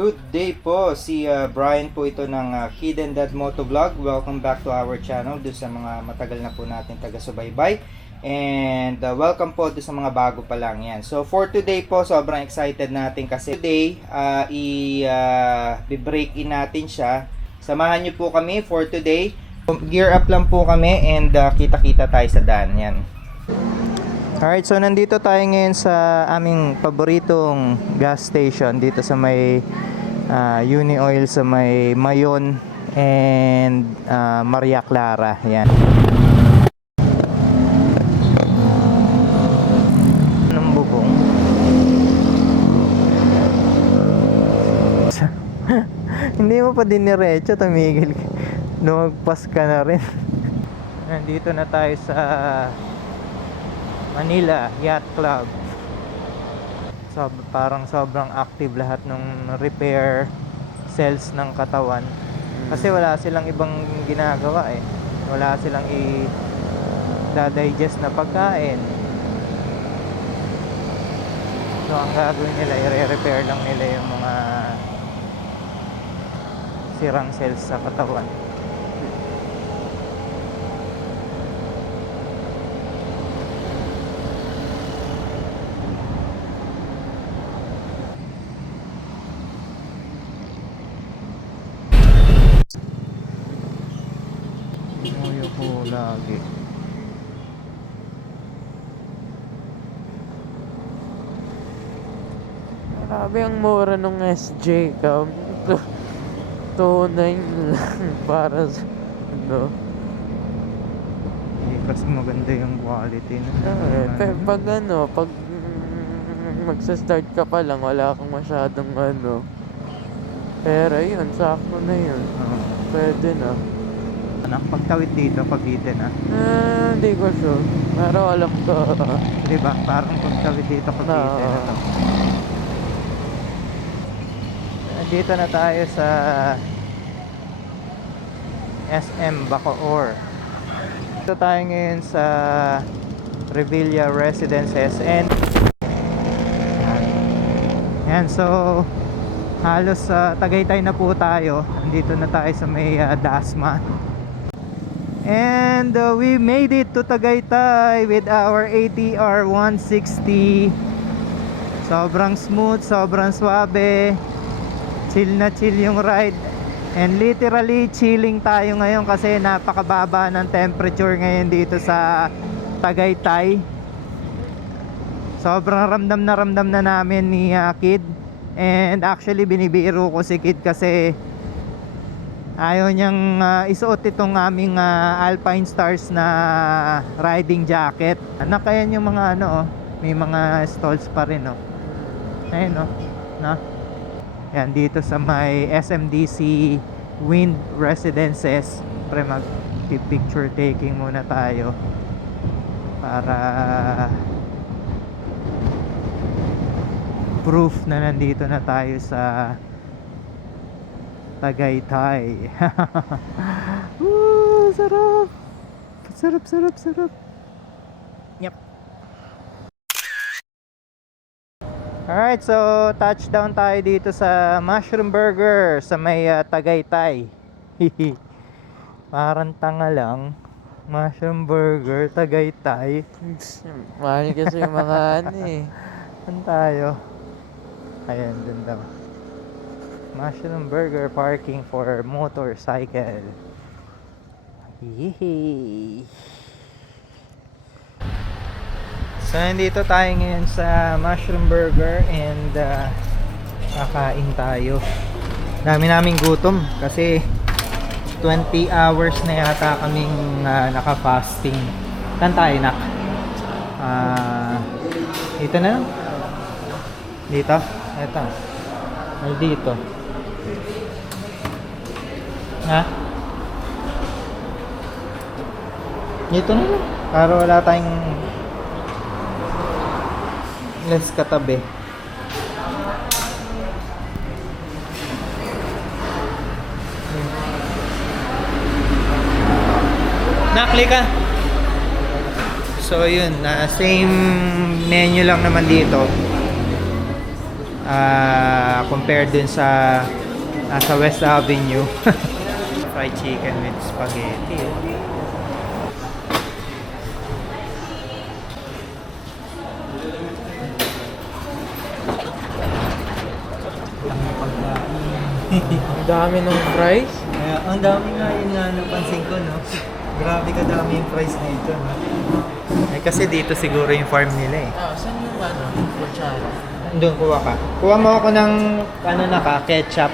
Good day po, si Brian po ito ng Kid and Dad Motovlog. Welcome back to our channel, doon sa mga matagal na po natin taga-subaybay. And welcome po doon sa mga bago pa lang yan. So for today po, sobrang excited natin kasi today, i-break in natin siya. Samahan niyo po kami for today. Gear up lang po kami and kita-kita tayo sa daan yan. Alright, so nandito tayo ngayon sa aming paboritong gas station dito sa may Uni Oil sa may Mayon and Maria Clara. Yan. Anong bubong? Hindi mo pa diniretso, tumigil. Lumagpas ka na rin. Nandito na tayo sa Manila Yacht Club. So, parang sobrang active lahat ng repair cells ng katawan. Kasi wala silang ibang ginagawa eh. Wala silang i-digest na pagkain. So, ang gagawin nila, i-repair lang nila yung mga sirang cells sa katawan. Po lagi. Grabe ang mura nung SJ ka. 2.9 lang para sa ano. Hindi kasi maganda yung quality na. Pag magsa-start ka pa lang, wala kang masyadong ano. Pero yun, sakto na yun. Pwede na. Pagtawid dito, Cavite na. Hindi ko sure. Pero alam ko. Diba? Parang pagtawid dito, Cavite na to. Dito na tayo sa SM Bacoor. Dito tayo ngayon sa Revilla Residences and yan, so halos Tagaytay na po tayo. Dito na tayo sa may Dasma. And we made it to Tagaytay with our ATR 160. Sobrang smooth, sobrang swabe. Chill na chill yung ride. And literally chilling tayo ngayon kasi napakababa ng temperature ngayon dito sa Tagaytay. Sobrang ramdam na namin ni Kid. And actually binibiro ko si Kid kasi ayaw niyang isuot itong aming Alpine Stars na riding jacket. Nakayan yung mga ano, may mga stalls pa rin, no. Ayun, no. Na. Yan dito sa may SMDC Wind Residences. Pre mag-picture taking muna tayo para proof na nandito na tayo sa Tagaytay. Woo, sarap. Sarap. Yep. Alright, so touchdown tayo dito sa Mushroom Burger sa may Tagaytay. Parang tanga lang. Mushroom Burger, Tagaytay. Mahal kasi yung mga ano eh. Saan tayo? Ayan, dun daw. Mushroom Burger parking for motorcycle. Yehey! So nandito tayo ngayon sa Mushroom Burger and kakain tayo. Dami naming gutom kasi 20 hours na yata kaming naka-fasting. Saan tayo, nak? Dito na lang. Dito? Ito. Ay, dito. Ha? Dito na lang. Para wala tayong less katabi. Nakli ka. So yun, same menu lang naman dito. compared dun sa West Avenue. Fried chicken with spaghetti. Ang dami ng fries. Ang dami nga yun nga napansin ko, no? Grabe kadami yung price nito, no? Kasi dito siguro yung farm nila eh. Saan yung kutsara? Doon, kuha ka. Kuha mo ako ng, ketchup.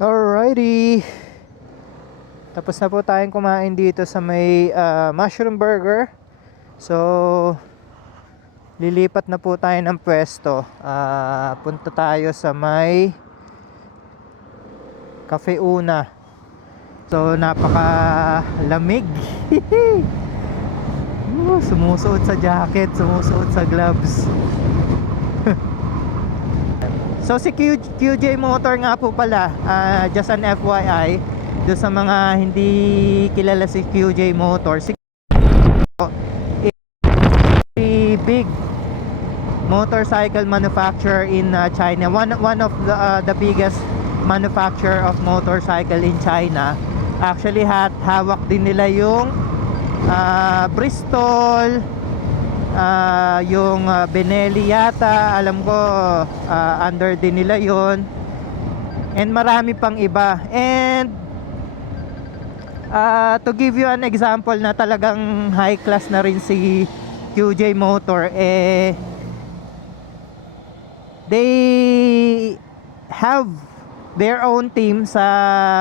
Alrighty. Tapos na po tayong kumain dito sa may mushroom burger. So, lilipat na po tayo ng pwesto. Punta tayo sa may Cafe Una. So, napaka-lamig. Sumusuot sa jacket, sumusuot sa gloves. So, si QJ Motor nga po pala, just an FYI, do sa mga hindi kilala si QJ Motor, si big motorcycle manufacturer in China, one of the biggest manufacturer of motorcycle in China. Actually hawak din nila yung Bristol, yung Benelli yata, alam ko under din nila yon, and marami pang iba. And to give you an example na talagang high class na rin si QJ Motor, they have their own team sa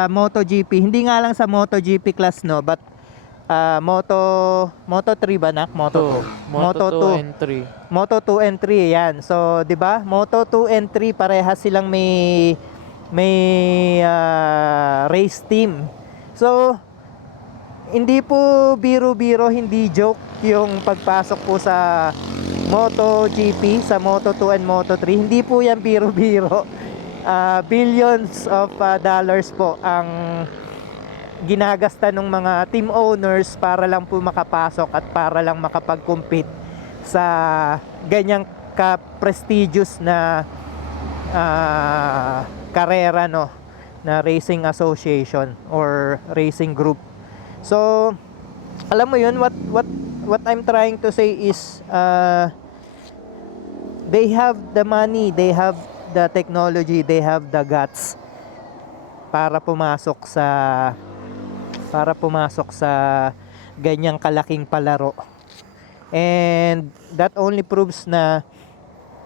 MotoGP. Hindi nga lang sa MotoGP class, no, but Moto 3 ba, nak? Moto 2. Moto 2 and 3. Moto 2 and 3, yan. So, 'di ba? Moto 2 and 3 parehas silang may race team. So, hindi po biro-biro, hindi joke yung pagpasok po sa MotoGP, sa Moto 2 and Moto 3. Hindi po yan biro-biro. Billions of dollars po ang ginagasta ng mga team owners para lang po makapasok at para lang makapag-compete sa ganyang ka-prestigious na karera, no, na racing association or racing group. So, alam mo yun, what I'm trying to say is they have the money, they have the technology, they have the guts para pumasok sa ganyang kalaking palaro. And that only proves na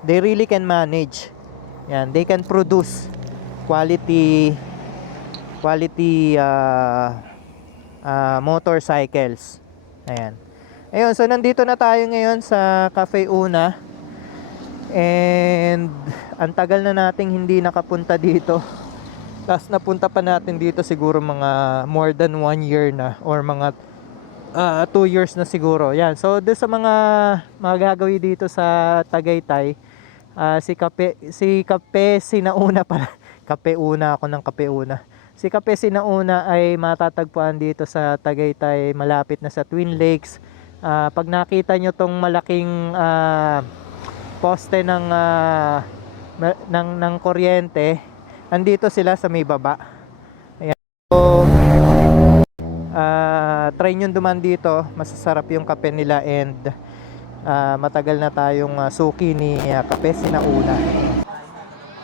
they really can manage. Yan, they can produce quality motorcycles. Ayan. Ayun, so nandito na tayo ngayon sa Cafe Una. And ang tagal na nating hindi nakapunta dito. Tapos napunta pa natin dito siguro mga more than 1 year na, or mga 2 years na siguro. Yan. So doon sa mga magagawin dito sa Tagaytay, si Kape Sinauna pala. Kape Una ako ng Kape Una. Si Kape Sinauna ay matatagpuan dito sa Tagaytay, malapit na sa Twin Lakes. Pag nakita nyo tong malaking poste ng kuryente, andito sila sa may baba. Ayan. So, try nyo duman dito, masasarap yung kape nila, and matagal na tayong suki ni Kape Sinauna.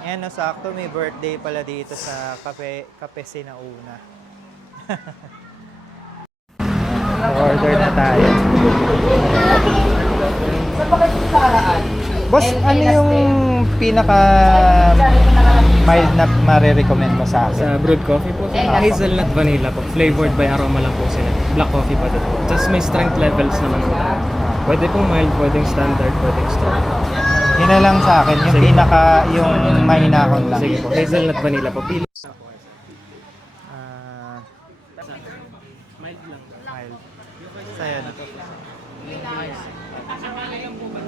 Ayan, no, sakto may birthday pala dito sa Kape Sinauna. Order na tayo. Boss, ano yung pinaka mild na marirecommend mo sa akin? Sa brewed coffee po, hazelnut vanilla po. Flavored by aroma lang po sila. Black coffee pa din po. Just may strength levels naman po. Pwede pong mild, pwedeng standard, pwedeng strong. Yun na lang sa akin, yung Sige. yung mahinahon lang. Sige po, hazelnut vanilla po. Pili. Mild lang. Mild. Sa'yo na.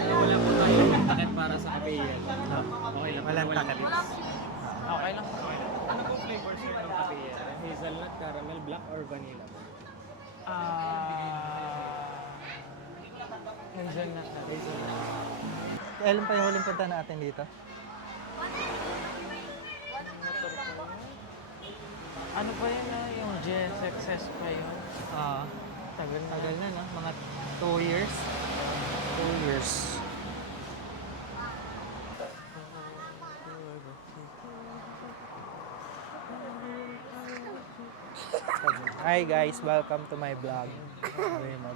Wala po tayong takip para sa kape yan. Okay lang. Walang takip. Okay lang. Ano po flavors ng kape yan? Hazelnut, caramel, black, or vanilla po? Hazelnut. Kailan pa yung huling punta natin dito? Ano pa yun yung GSXS pa yun? Tagal na, no? Mga 2 years. 2 years. Hi guys, welcome to my vlog.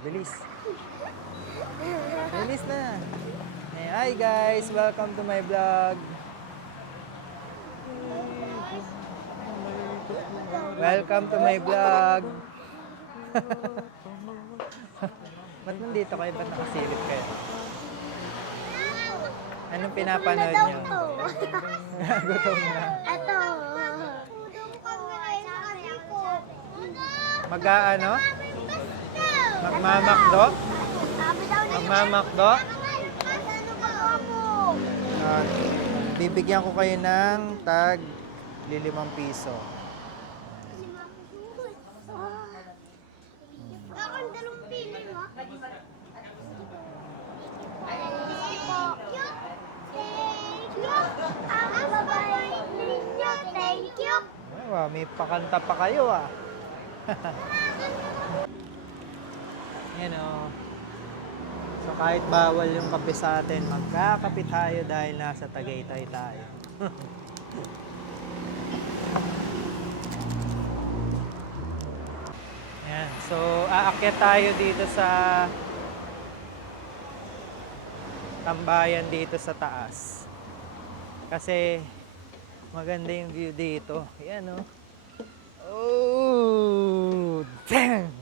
Bilis. Bilis na. Hi guys, welcome to my vlog. Welcome to my vlog. Ba't nandito kayo? Ba't nakasilip kayo? Anong pinapanood nyo? Gutom na. Ito. Mag-ano? Magmamakdo? Magmamakdo? Bibigyan ko kayo ng tag 5 piso. Ako ang dalawang pili mo. Thank you. Ang babait ninyo. Thank you. Wow, may pakanta pa kayo ah. Yan o. So kahit bawal yung kape sa atin, magkakape tayo dahil nasa Tagaytay tayo. Yan. So aakyat tayo dito sa tambayan dito sa taas. Kasi maganda yung view dito. Yan o. Oh, damn!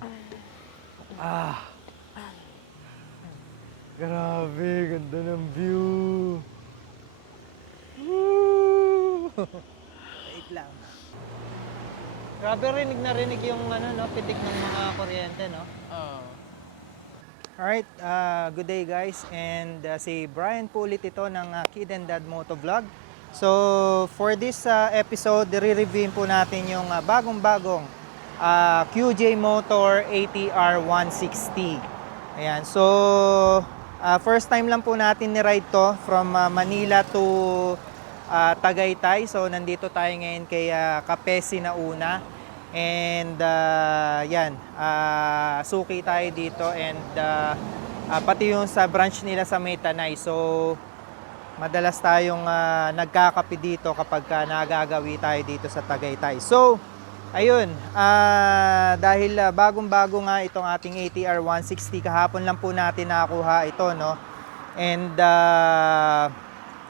Grabe, ganda ng view. Woo! Wait lang. Grabe, rinig na rinig yung pitik ng mga kuryente, no? Oo. Alright, good day guys. And si Brian po ulit ito ng Kid and Dad Motovlog. So, for this episode, re-reviewin po natin yung bagong-bagong QJ Motor ATR 160. Ayan, so first time lang po natin ni-ride to from Manila to Tagaytay. So, nandito tayo ngayon kay Kapesi na una. And yan, suki tayo dito and pati yung sa branch nila sa Maytanay. So, madalas tayong nagkakape dito kapag nagagawi tayo dito sa Tagaytay. So, ayun, dahil bagong-bago nga itong ating ATR 160, kahapon lang po natin nakakuha ito, no? And,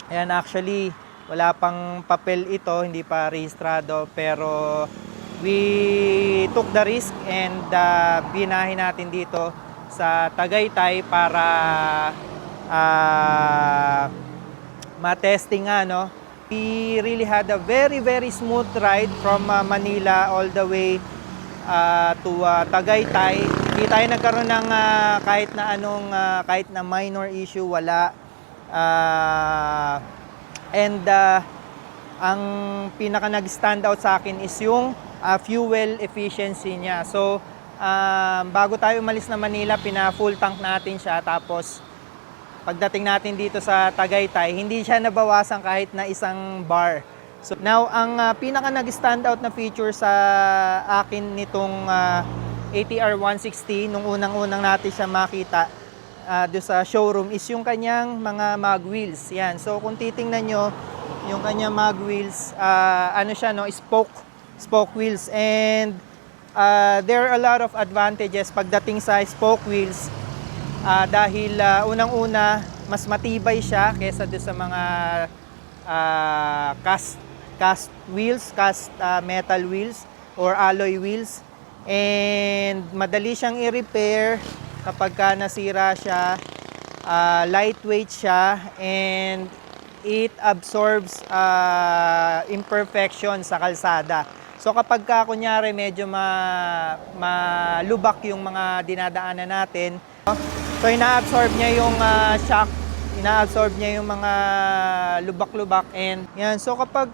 ayan, actually, wala pang papel ito, hindi pa rehistrado, pero we took the risk and binahin natin dito sa Tagaytay para ma-testing nga, no? We really had a very, very smooth ride from Manila all the way to Tagaytay. Hindi tayo nagkaroon ng kahit na minor issue, wala. Ang pinaka nag-stand out sa akin is yung fuel efficiency niya. So, bago tayo umalis na Manila, pina-full tank natin siya. Tapos, pagdating natin dito sa Tagaytay, hindi siya nabawasan kahit na isang bar. So now, ang pinaka nag-stand out na feature sa akin nitong ATR 160, nung unang-unang natin siya makita doon sa showroom, is yung kanyang mga mag wheels. Yan. So kung titingnan nyo, yung kanyang mag wheels, ano siya, no? Spoke wheels. And there are a lot of advantages pagdating sa spoke wheels. Dahil unang-una, mas matibay siya kaysa doon sa mga cast metal wheels or alloy wheels. And madali siyang i-repair kapag nasira siya. Lightweight siya and it absorbs imperfection sa kalsada. So kapag kunyari medyo malubak yung mga dinadaanan natin, so ina-absorb niya yung shock, ina-absorb niya yung mga lubak-lubak. And yan, so kapag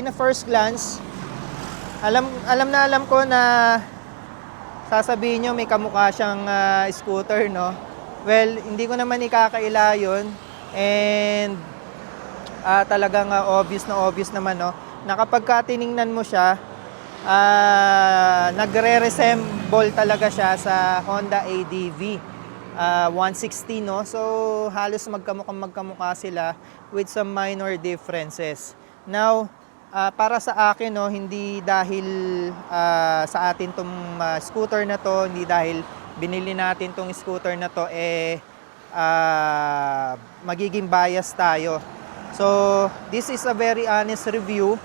in a first glance, alam ko na sasabihin nyo may kamukha siyang scooter, no? Well, hindi ko naman ikakaila yun. And talagang obvious naman, no, na kapag ka tiningnan mo siya, nagre-resemble talaga siya sa Honda ADV 160, no. So halos magkamukha sila with some minor differences. Now, para sa akin, no, hindi dahil sa atin tong scooter na to, hindi dahil binili natin tong scooter na to, magiging bias tayo. So this is a very honest review,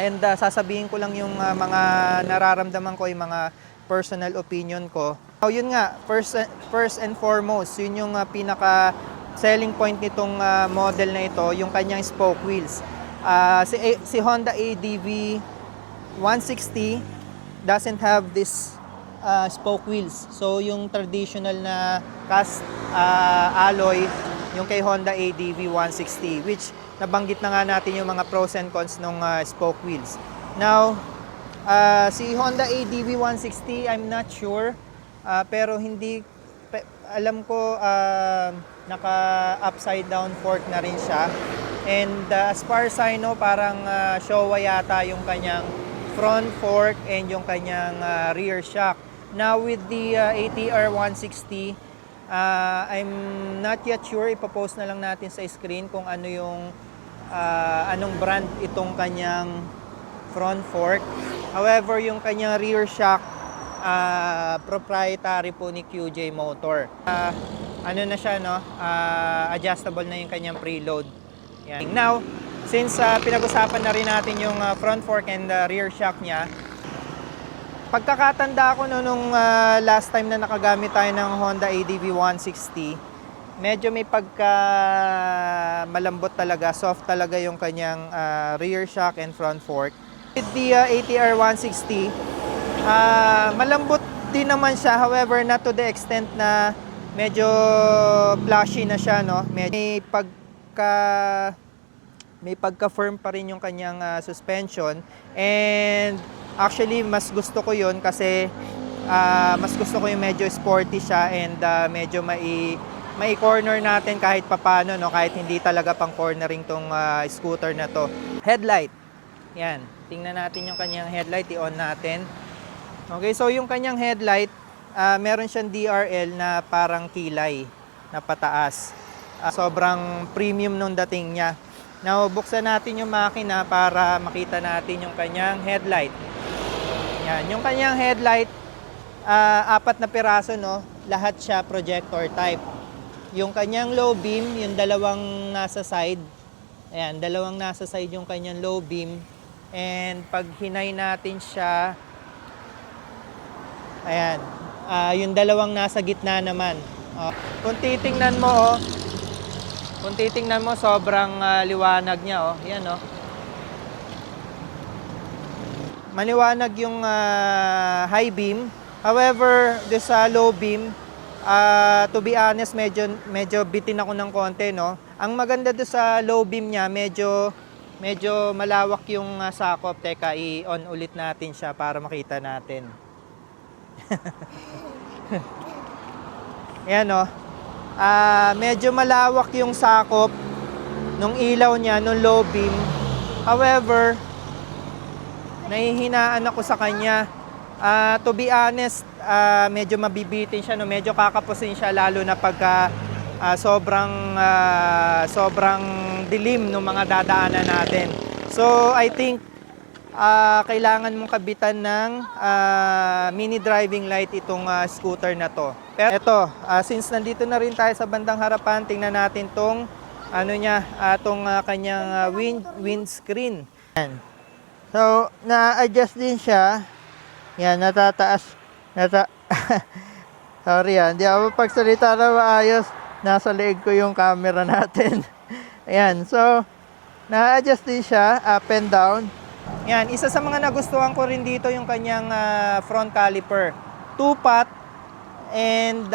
and sasabihin ko lang yung mga nararamdaman ko, yung mga personal opinion ko. So yun nga, first and foremost, yun yung pinaka selling point nitong model na ito, yung kanyang spoke wheels. Si Honda ADV 160 doesn't have this spoke wheels. So yung traditional na cast alloy, yung kay Honda ADV 160, which nabanggit na nga natin yung mga pros and cons ng spoke wheels. Now, si Honda ADV 160, I'm not sure, pero alam ko naka upside down fork na rin siya. And as far as I know, parang Showa yata yung kanyang front fork and yung kanyang rear shock. Now with the ATR 160, I'm not yet sure, ipopost na lang natin sa screen kung ano yung anong brand itong kanyang front fork. However, yung kanyang rear shock, proprietary po ni QJ Motor. Ano na siya, no? Adjustable na yung kanyang preload. Yan. Now, since pinag-usapan na rin natin yung front fork and rear shock niya, pagkakatanda ko nung last time na nakagamit tayo ng Honda ADV 160, medyo may pagka malambot talaga, soft talaga yung kanyang rear shock and front fork. With the ATR 160, malambot din naman siya, however not to the extent na medyo plushy na siya, no. May pagka-firm pa rin yung kanyang suspension, and actually mas gusto ko yun kasi mas gusto ko yung medyo sporty siya, and medyo may corner natin kahit papano, no, kahit hindi talaga pang cornering tong scooter na to. Headlight. Yan. Tingnan natin yung kanyang headlight, i-on natin. Okay, so yung kanyang headlight, meron siyang DRL na parang kilay na pataas. Sobrang premium nung dating niya. Now, buksan natin yung makina para makita natin yung kanyang headlight. Yan, yung kanyang headlight, 4 na piraso, no? Lahat siya projector type. Yung kanyang low beam, yung dalawang nasa side. Ayan, dalawang nasa side yung kanyang low beam. And pag hinay natin siya, ayan, yung dalawang nasa gitna naman. Kung titingnan mo, sobrang liwanag niya, yan, maliwanag yung high beam. However, doon sa low beam, to be honest, medyo bitin ako ng konti, no. Ang maganda doon sa low beam niya, medyo malawak yung sakop. Teka, i-on ulit natin siya para makita natin. Ayan, no. Medyo malawak yung sakop nung ilaw niya, nung low beam. However, nahihinaan ako sa kanya. To be honest, medyo mabibitin siya, no? Medyo kakapusin siya, lalo na pagka sobrang dilim ng mga dadaanan natin. So, I think kailangan mong kabitan ng mini driving light itong scooter na to. Pero ito, since nandito na rin tayo sa bandang harapan, tingnan natin tong kanyang windscreen. Yan. So, na-adjust din siya. Yan, natataas. Sorry, hindi ako pagsalita na maayos. Nasa leeg ko yung camera natin. Ayan, so, na-adjust din siya, up and down. Yan, isa sa mga nagustuhan ko rin dito yung kanyang front caliper. 2-pot, and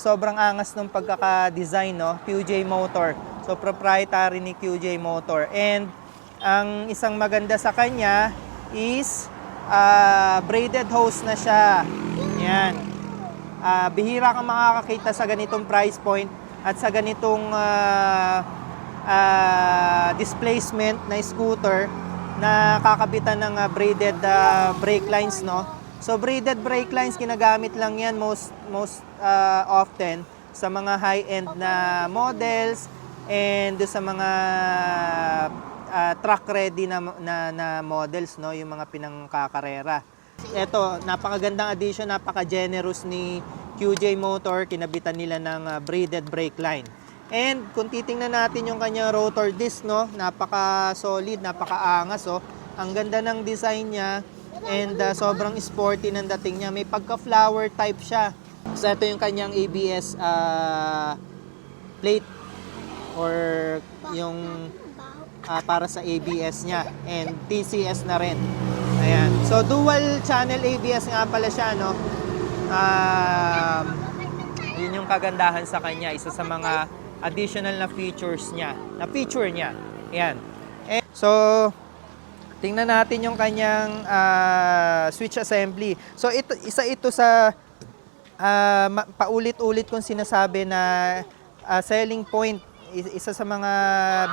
sobrang angas ng pagkaka-design, no? QJ Motor. So, proprietary ni QJ Motor. And, ang isang maganda sa kanya is braided hose na siya. Yan. Bihira kang makakakita sa ganitong price point at sa ganitong displacement na scooter na kakabitan ng braided brake lines, no? So braided brake lines, ginagamit lang yan most often sa mga high-end na models and sa mga track ready na models, no, yung mga pinangkakarera. Ito, napakagandang addition, napaka-generous ni QJ Motor, kinabitan nila ng braided brake line. And kung titingnan natin yung kanyang rotor disc, no, napaka-solid, napaka-angas, oh. Ang ganda ng design niya and sobrang sporty ng dating niya. May pagka-flower type siya. So ito yung kanyang ABS plate or yung para sa ABS niya and TCS na rin. Ayan. So dual channel ABS nga pala siya, no. Yun yung kagandahan sa kanya, isa sa mga additional na features niya, Ayan. And, so tingnan natin yung kanyang switch assembly. So isa ito sa paulit-ulit kong sinasabi na selling point, isa sa mga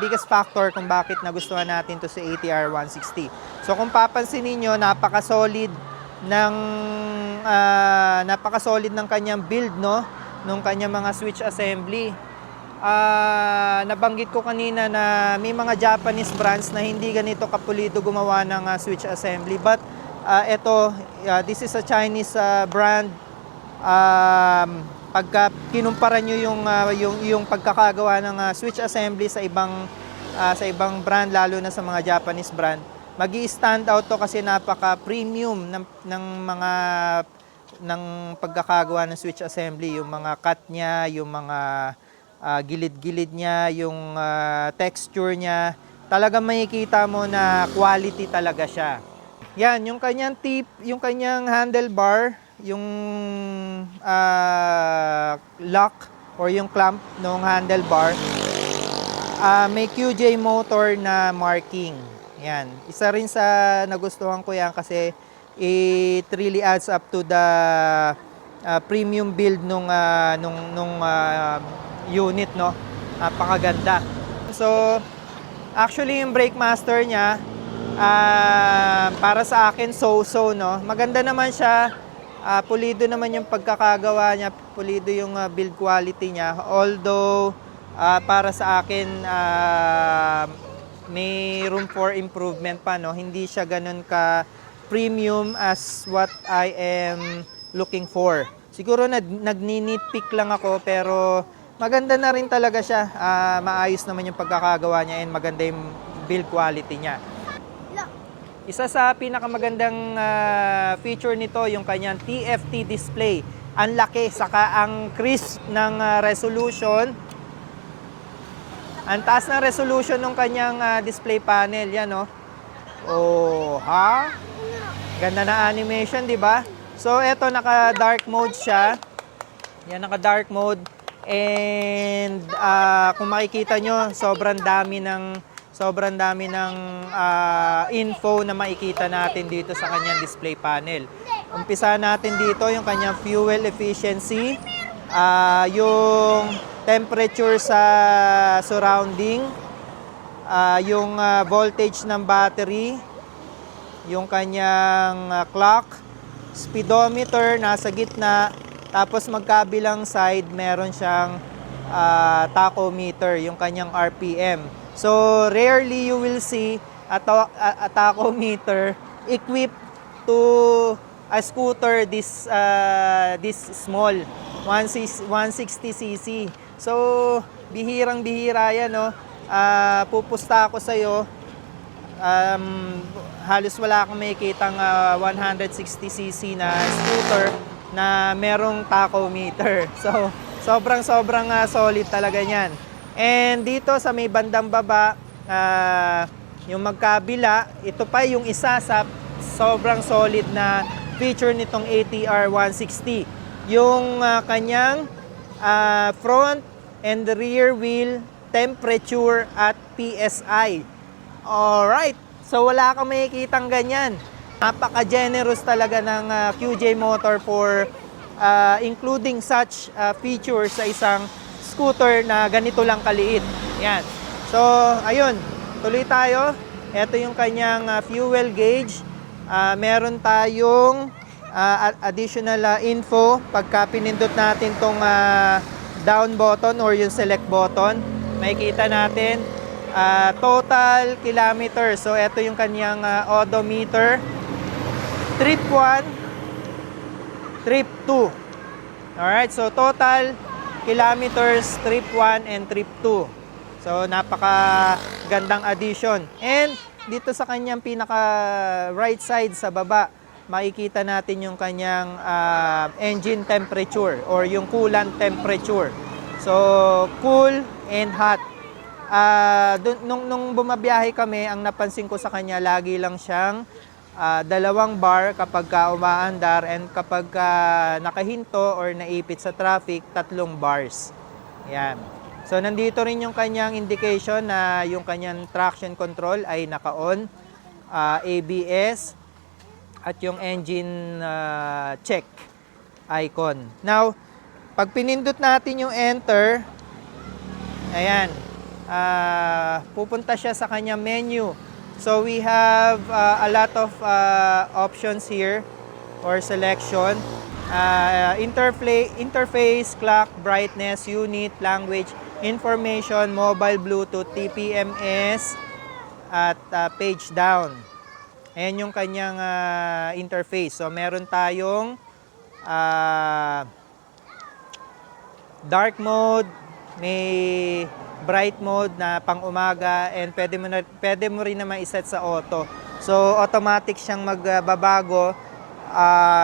biggest factor kung bakit nagustuhan natin to sa ATR 160. So kung papansin niyo, napaka-solid ng kanyang build, no, nung kanyang mga switch assembly. Nabanggit ko kanina na may mga Japanese brands na hindi ganito kapulido gumawa ng switch assembly, but this is a Chinese brand. Pagka kinumpara nyo yung pagkakagawa ng switch assembly sa ibang brand, lalo na sa mga Japanese brand, magi-stand out to kasi napaka-premium ng pagkakagawa ng switch assembly. Yung mga cut niya, yung mga gilid-gilid niya, yung texture niya, talagang makikita mo na quality talaga siya. Yan, yung kanyang tip, yung kanyang handlebar, yung lock or yung clamp ng handlebar, may QJ Motor na marking. Yan. Isa rin sa nagustuhan ko yan kasi it really adds up to the premium build nung unit, no. Napakaganda. So actually yung brake master niya, para sa akin so-so, no. Maganda naman siya. Pulido naman yung pagkakagawa niya, pulido yung build quality niya. Although, para sa akin, may room for improvement pa, no? Hindi siya ganun ka-premium as what I am looking for. Siguro nagninitpick lang ako, pero maganda na rin talaga siya. Maayos naman yung pagkakagawa niya and maganda yung build quality niya. Isa sa pinakamagandang feature nito, yung kanyang TFT display. Ang laki, saka ang crisp ng resolution. Ang taas ng resolution ng kanyang display panel, yan, no? Oh, ha? Ganda na animation, di ba? So, eto, naka-dark mode siya. Yan, naka-dark mode. And kung makikita nyo, sobrang dami ng info na makikita natin dito sa kanyang display panel. Umpisa natin dito yung kanyang fuel efficiency, yung temperature sa surrounding, yung voltage ng battery, yung kanyang clock, speedometer nasa gitna, tapos magkabilang side meron siyang tachometer, yung kanyang RPM. So, rarely you will see a tachometer equipped to a scooter this small, 160cc. So, bihirang-bihira yan, no? Pupusta ako sa'yo, halos wala akong makikitang 160cc na scooter na merong tachometer. So, sobrang solid talaga yan. And dito sa may bandang baba, yung magkabila, ito pa yung isa sa sobrang solid na feature nitong ATR 160. Yung kanyang front and rear wheel temperature at PSI. Alright, so wala kang makikitang ganyan. Napaka-generous talaga ng QJ Motor for including such features sa isang scooter na ganito lang kaliit. Yan. So, ayun. Tuloy tayo. Ito yung kanyang fuel gauge. Meron tayong additional info pagka pinindot natin tong down button or yung select button. Makikita natin total kilometers. So, ito yung kanyang odometer. Trip 1, trip 2. Alright, so total kilometers, trip 1 and trip 2. So, napaka gandang addition. And dito sa kanyang pinaka right side sa baba, makikita natin yung kanyang engine temperature or yung coolant temperature. So, cool and hot. Nung bumabiyahe kami, ang napansin ko sa kanya, lagi lang siyang 2 bar kapag umaandar, and kapag nakahinto or naipit sa traffic, 3 bars. Yan. So, nandito rin yung kanyang indication na yung kanyang traction control ay naka-on, ABS, at yung engine check icon. Now, pag pinindot natin yung enter, ayan, pupunta siya sa kanyang menu. So, we have a lot of options here or selection. Interface, clock, brightness, unit, language, information, mobile, Bluetooth, TPMS, at page down. Ayan yung kanyang interface. So, meron tayong dark mode, may bright mode na pang umaga, and pwede mo rin naman iset sa auto. So, automatic siyang magbabago.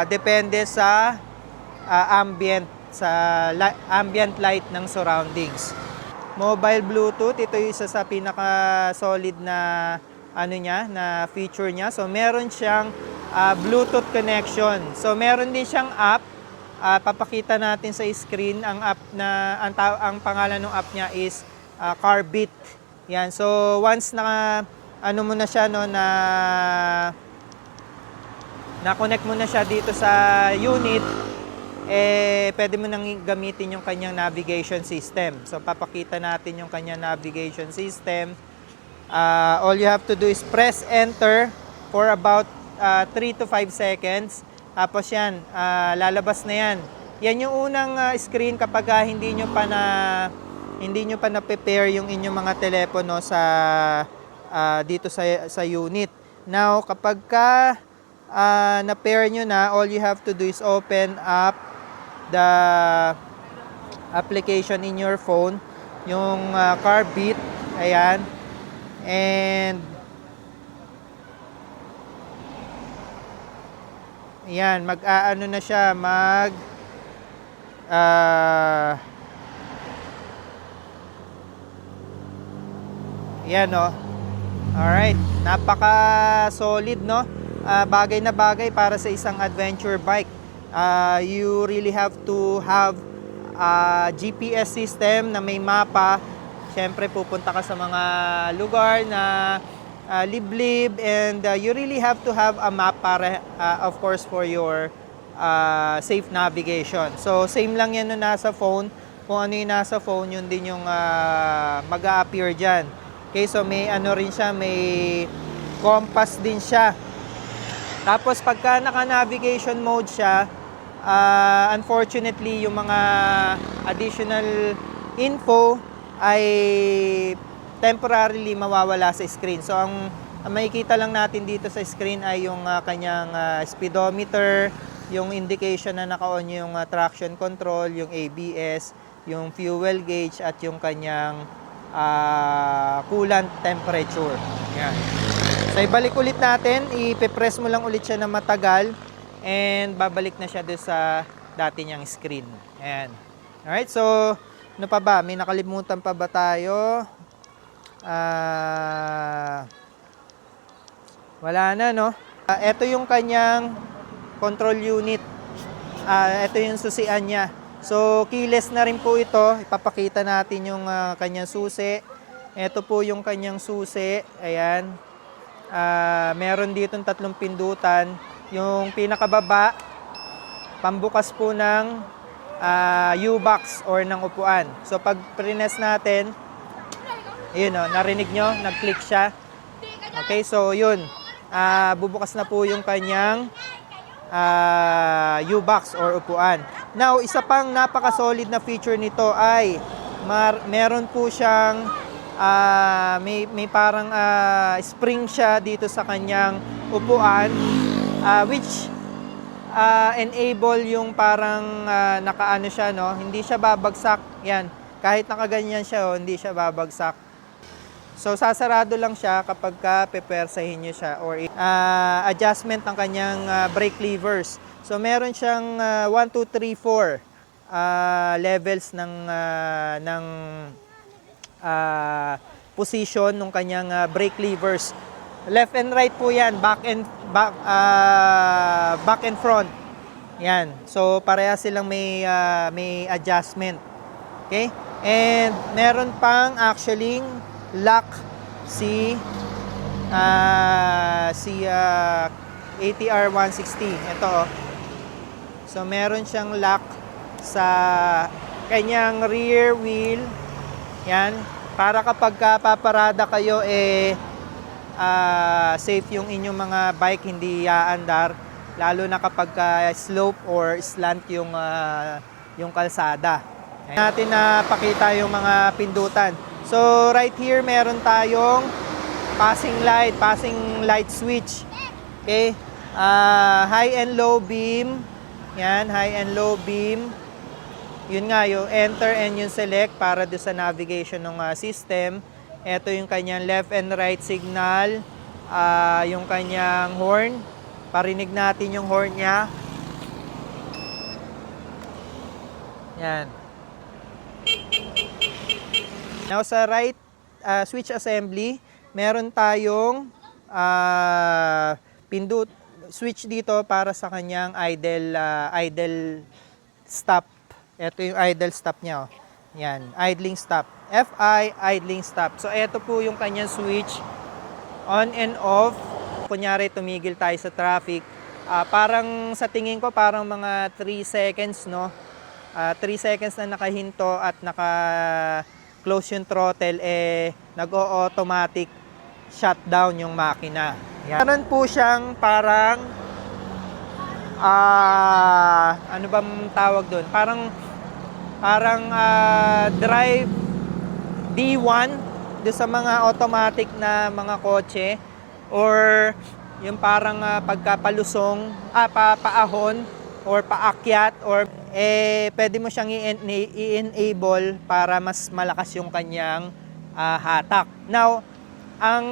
Depende sa ambient light ng surroundings. Mobile Bluetooth, ito yung isa sa pinaka solid na na feature niya. So meron siyang Bluetooth connection. So meron din siyang app. Papakita natin sa screen ang app na ang pangalan ng app niya is Carbit. Yan. So once na mo na siya na connect mo na siya dito sa unit, pwede mo nang gamitin yung kanyang navigation system. So, papakita natin yung kanyang navigation system. All you have to do is press enter for about 3 to 5 seconds. Tapos yan, lalabas na yan. Yan yung unang screen kapag hindi nyo pa na-prepare yung inyong mga telepono dito sa unit. Now, kapag na-pair nyo na, all you have to do is open up the application in your phone, yung Carbit, ayan, and ayan, mag-aano na siya, ayan, no? Alright, napaka solid, no? Bagay na bagay para sa isang adventure bike. You really have to have a GPS system na may mapa. Siyempre, pupunta ka sa mga lugar na liblib, and you really have to have a map para, of course, for your safe navigation. So, same lang yan na nasa phone. Kung ano yung nasa phone, yun din yung mag-a-appear dyan. Okay, so may rin siya, may compass din siya. Tapos, pagka naka-navigation mode siya, unfortunately, yung mga additional info ay temporarily mawawala sa screen. So, ang makikita lang natin dito sa screen ay yung kanyang speedometer, yung indication na naka-on yung traction control, yung ABS, yung fuel gauge, at yung kanyang coolant temperature. Yan. So, ibalik ulit natin. Ipe-press mo lang ulit siya na matagal, and babalik na siya doon sa dati niyang screen. Ayan. Alright, so ano pa ba? May nakalimutan pa ba tayo? Wala na, no? Ito yung kanyang control unit. Ito yung susian niya. So, keyless na rin po ito. Ipapakita natin yung kanyang susi. Ito po yung kanyang susi. Ayan. Meron dito 3 pindutan. Yung pinakababa, pambukas po ng U-box or ng upuan. So pag prines natin, yun o, narinig nyo, nag-click siya. Okay, so yun, bubukas na po yung kanyang U-box or upuan. Now, isa pang napaka-solid na feature nito ay meron po siyang may parang spring siya dito sa kanyang upuan, which enable yung parang nakaano siya, no? Hindi siya babagsak. Yan, kahit nakaganyan siya, oh, hindi siya babagsak. So sasarado lang siya kapag pepersahin niyo siya, or adjustment ng kanyang brake levers. So meron siyang 1, 2, 3, 4 levels ng position ng kanyang brake levers. Left and right po 'yan, back and front. Yan. So pareha silang may adjustment. Okay? And meron pang actually lock si ATR 160. Ito oh. So meron siyang lock sa kanyang rear wheel. Yan, para kapag paparada kayo safe yung inyong mga bike, hindi aandar, lalo na kapag slope or slant yung kalsada. Ayan. Natin na pakita yung mga pindutan. So right here meron tayong passing light switch. Okay? High and low beam. Yan, high and low beam. Yun nga, yung enter and yung select para do sa navigation ng system. Ito yung kanyang left and right signal. Yung kanyang horn. Parinig natin yung horn niya. Yan. Now sa right switch assembly, meron tayong switch dito para sa kanyang idle stop. Ito yung idle stop niya. Oh. Yan, idling stop. FI, idling stop. So ito po yung kanyang switch, on and off. Kunyari tumigil tayo sa traffic, parang sa tingin ko parang mga 3 seconds, no? 3 seconds na nakahinto at naka-close yung throttle, nag-o-automatic shutdown yung makina. Yan. Meron po siyang parang, ano bang tawag doon? Parang drive D1 doon sa mga automatic na mga kotse, or yung parang pagkapalusong, paahon or paakyat, or pwede mo siyang i-enable para mas malakas yung kanyang hatak. Now, ang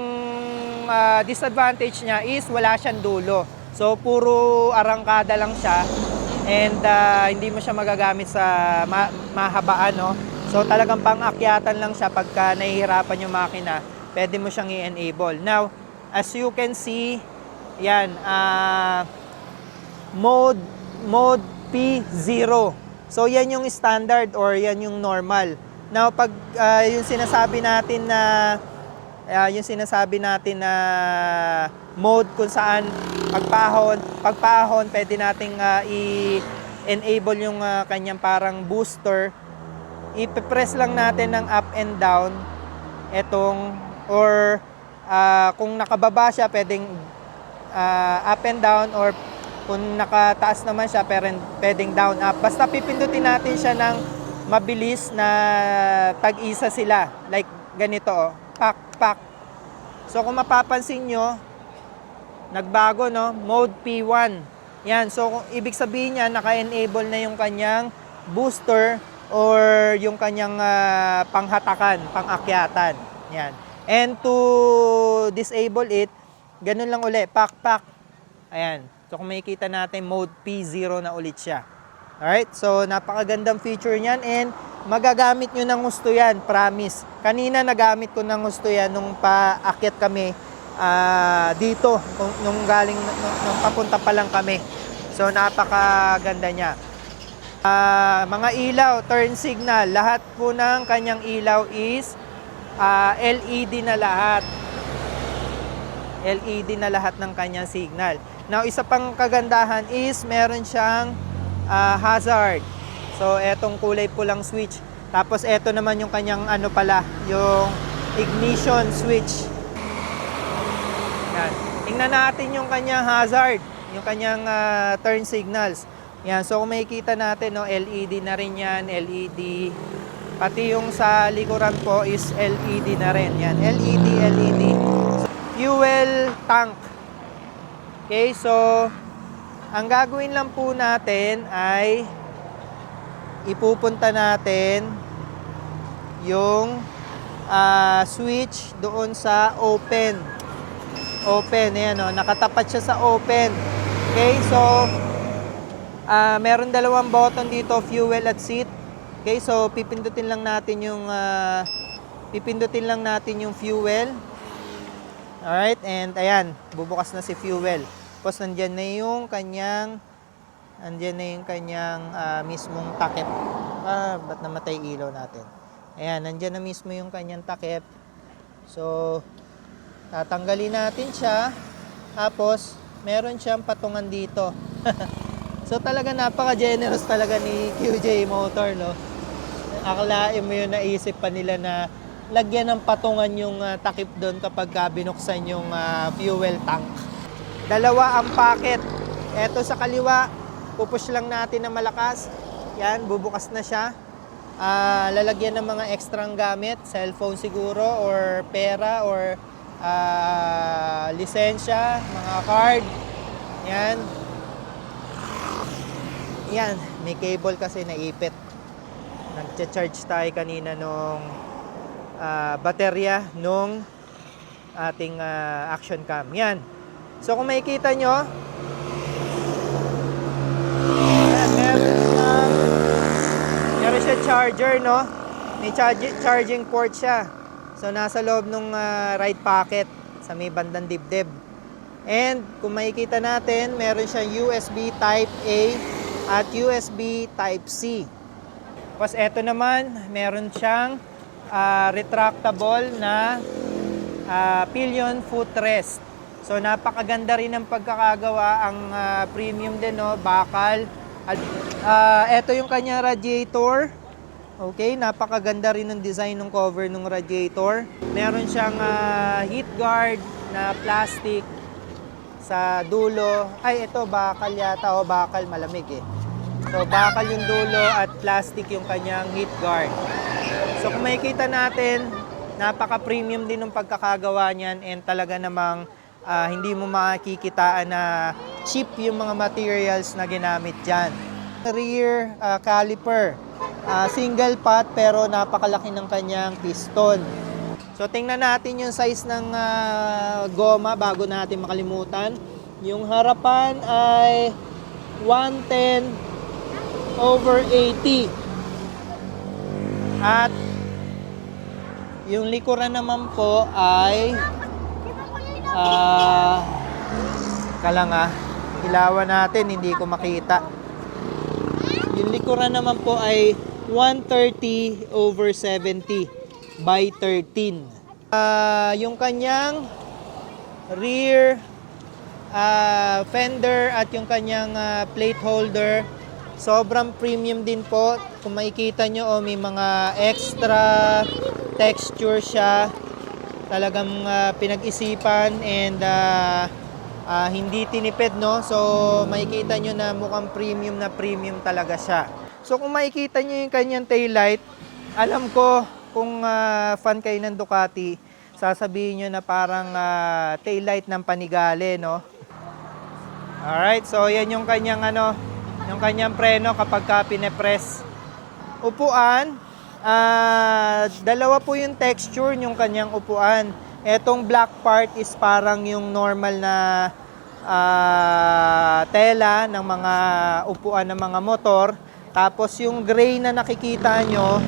disadvantage niya is wala siyang dulo. So, puro arangkada lang siya, and hindi mo siya magagamit sa mahabaan, no? So, talagang pang-akyatan lang siya pagka nahihirapan yung makina, pwede mo siyang i-enable. Now, as you can see, yan, mode P0. So, yan yung standard or yan yung normal. Now, pag yung sinasabi natin na mode kung saan pagpahon, pwede nating i-enable yung kanyang parang booster. Ipe-press lang natin ng up and down or kung nakababa siya, pwedeng up and down, or kung nakataas naman siya, pwedeng down up. Basta pipindutin natin siya ng mabilis na tag-isa sila. Like ganito, oh. Pak, pak. So kung mapapansin nyo, nagbago, no? Mode P1. Yan. So ibig sabihin niya, naka-enable na yung kanyang booster or yung kanyang panghatakan, pangakyatan. Yan. And to disable it, ganun lang uli, pak, pak. Ayan. So kung makikita natin, mode P0 na ulit siya. Alright? So napakagandang feature niyan, and magagamit nyo ng gusto yan, promise. Kanina nagamit ko ng gusto yan nung paakyat kami dito, nung papunta pa lang kami. So napakaganda niya. Mga ilaw, turn signal, lahat po ng kanyang ilaw is LED na lahat. LED na lahat ng kanyang signal. Now, isa pang kagandahan is meron siyang hazard. So, etong kulay pulang switch. Tapos, eto naman yung kanyang ano pala, yung ignition switch. Yan. Tingnan natin yung kanyang hazard, yung kanyang turn signals. Yan. So, kung makikita natin, no, LED na rin yan, LED. Pati yung sa likuran po is LED na rin. Yan, LED, LED. So, fuel tank. Okay, so, ang gagawin lang po natin ay ipupunta natin yung switch doon sa open. Open, ayan o, nakatapat siya sa open. Okay, so, meron dalawang button dito, fuel at seat. Okay, so pipindutin lang natin yung fuel. Alright, and ayan, bubukas na si fuel. Tapos nandyan na yung kanyang mismong takip. Ba't namatay ilaw natin? Ayan, nandyan na mismo yung kanyang takip. So, tatanggalin natin siya. Tapos, meron siyang patungan dito. So, talaga napaka-generous talaga ni QJ Motor, no? Akalain mo yun, naisip pa nila na lagyan ng patungan yung takip doon kapag binuksan yung fuel tank. Dalawa ang packet. Eto sa kaliwa, pupush lang natin na malakas. Yan, bubukas na siya. Lalagyan ng mga ekstrang gamit, cellphone siguro, or pera, or lisensya, mga card. Yan. Yan, may cable kasi naipit. Nag-charge tayo kanina nung baterya nung ating action cam. Yan. So kung makikita nyo, meron siya charger, no? May charging port siya. So nasa loob nung right pocket sa may bandang dibdib. And kung makikita natin, meron siyang USB Type A at USB Type C. Tapos eto naman, meron siyang retractable na pillion footrest. So napakaganda rin ng pagkakagawa, ang premium din, no, bakal. Eto yung kanyang radiator. Okay, napakaganda rin ng design ng cover ng radiator. Meron siyang heat guard na plastic sa dulo. Ay, ito bakal yata, o bakal, malamig eh. So, bakal yung dulo at plastic yung kanyang heat guard. So, kung makikita natin, napaka-premium din ng pagkakagawa niyan, and talaga namang hindi mo makikitaan na cheap yung mga materials na ginamit dyan. Rear caliper. Single pot pero napakalaki ng kanyang piston. So, tingnan natin yung size ng goma bago natin makalimutan. Yung harapan ay 110/80. At yung likuran naman po ay ilawan natin, hindi ko makita. Yung likuran naman po ay 130/70 by 13. Yung kanyang rear fender at yung kanyang plate holder, sobrang premium din po. Kung makikita nyo, may mga extra texture siya. Talagang pinag-isipan and hindi tinipid, no? So, makikita nyo na mukhang premium na premium talaga siya. So, kung makikita nyo yung kanyang taillight, alam ko kung fan kayo ng Ducati, sasabihin nyo na parang taillight ng Panigale, no? Alright, so yan yung kanyang yung kanyang preno kapag pine-press. Upuan, dalawa po yung texture yung kanyang upuan. Etong black part is parang yung normal na tela ng mga upuan ng mga motor. Tapos yung gray na nakikita nyo,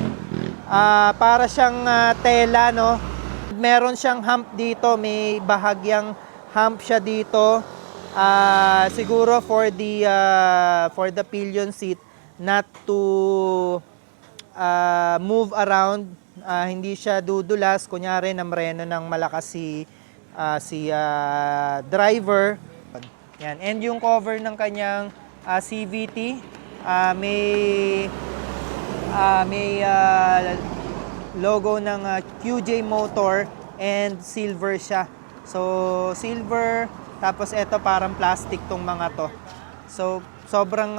para siyang tela, no? Meron siyang hump dito, may bahagyang hump siya dito. Siguro for the pillion seat not to move around, hindi siya dudulas. Kunyari namreno ng malakas si driver. Yan. And yung cover ng kanyang CVT, may may logo ng QJ Motor and silver siya. So, silver, tapos ito parang plastic tong mga to. So, sobrang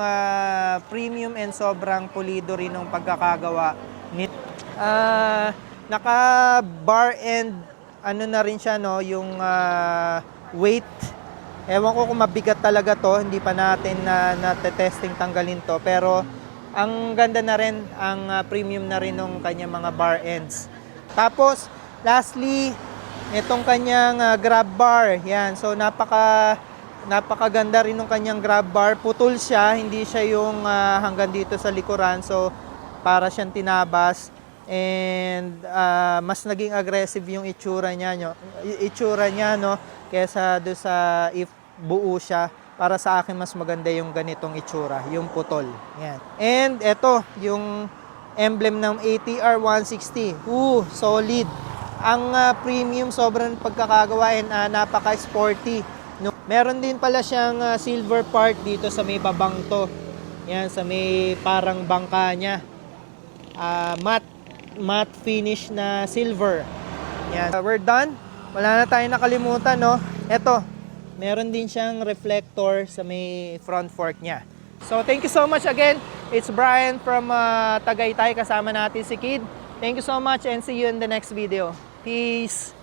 premium and sobrang pulido rin ng pagkakagawa. Naka bar and ano na rin siya, no, yung weight. Ewan ko kung mabigat talaga to, hindi pa natin na-testing tanggalin to, pero ang ganda na rin, ang premium na rin ng kanyang mga bar ends. Tapos, lastly, itong kanyang grab bar. Yan, so napakaganda rin ng kanyang grab bar. Putol siya, hindi siya yung hanggang dito sa likuran, so para siyang tinabas. And mas naging aggressive yung itsura niya, no, kaysa do sa if buo siya. Para sa akin mas maganda yung ganitong itsura, yung putol. Yan. And ito, yung emblem ng ATR 160. Solid. Ang premium, sobrang pagkakagawa and napaka-sporty. No? Meron din pala siyang silver part dito sa may babang to. Yan, sa may parang bangka niya. Matte finish na silver. Yan. We're done. Wala na tayong nakalimutan, no? Ito, meron din siyang reflector sa may front fork niya. So, thank you so much again. It's Brian from Tagaytay. Kasama natin si Kid. Thank you so much and see you in the next video. Peace!